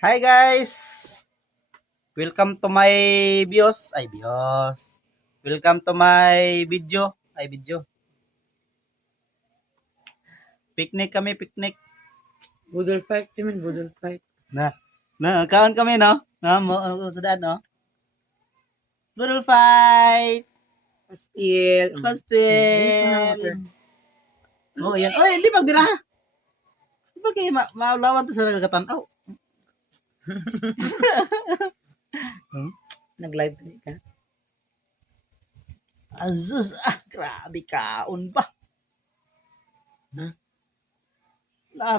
Hi guys! Welcome to my bios. Welcome to my video. Video. Picnic kami, picnic. Budol fight, Timin, budol fight. Kaon kami, no? Sudaan, no? Budol fight! Pastil. Pastel! Oh, yan. Oy, hindi magbira. Di ba kayo maulawan to sa nagkatanaw? Nag-live ka? Azus, grabe kaon ba?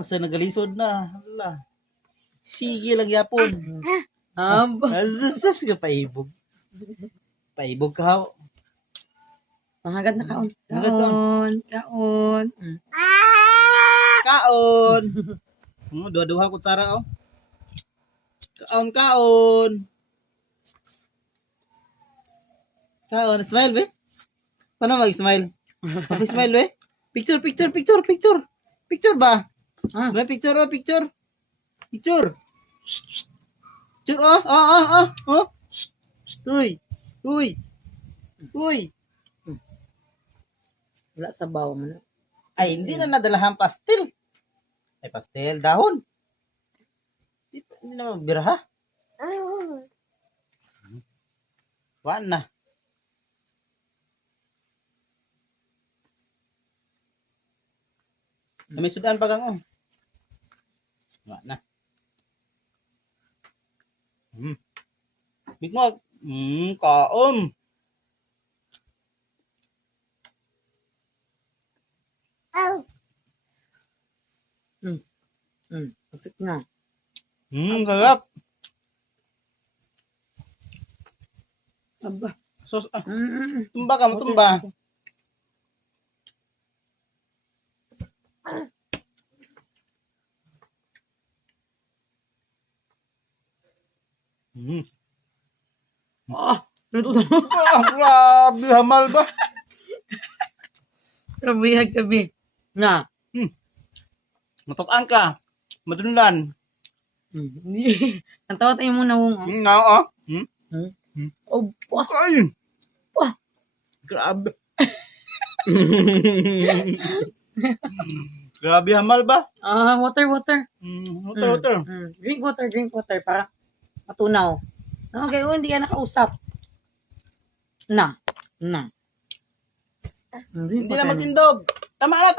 Sa nagalisod na. Hala. Sige lang yapon. Azus, ka paibog. Paibog ka ho. Panghagad na kaon. Hanggat kaon. Kaon. Kaon. Dua-dua kutsara oh. Kaon. Kaon, smile be. Paano mag-smile? Mag-smile be. Picture ba? May picture. Picture. Picture. Oh. Uy. Wala sa bawa mo na. Ay, hindi na nadalahan pastel. Ay, pastel, dahon. Hindi na magbira ha? Wala na. May sudan pa kang Wala na. Bigmag. Kaom. Kapit na. Sarap. Aba. Sos, tumba ka mo, tumba. Luto na. Grabe, hamal ba? Kabihag gabi. Na. Matukaan ka. Madunlan. Ang tawa tayo muna wong. Oh, Ay! Wah! Grabe. Grabe, hamal ba? Water. Water. Drink water para matunaw. Okay, hindi ka nakausap. Na. Hindi na magtindog. Tama na.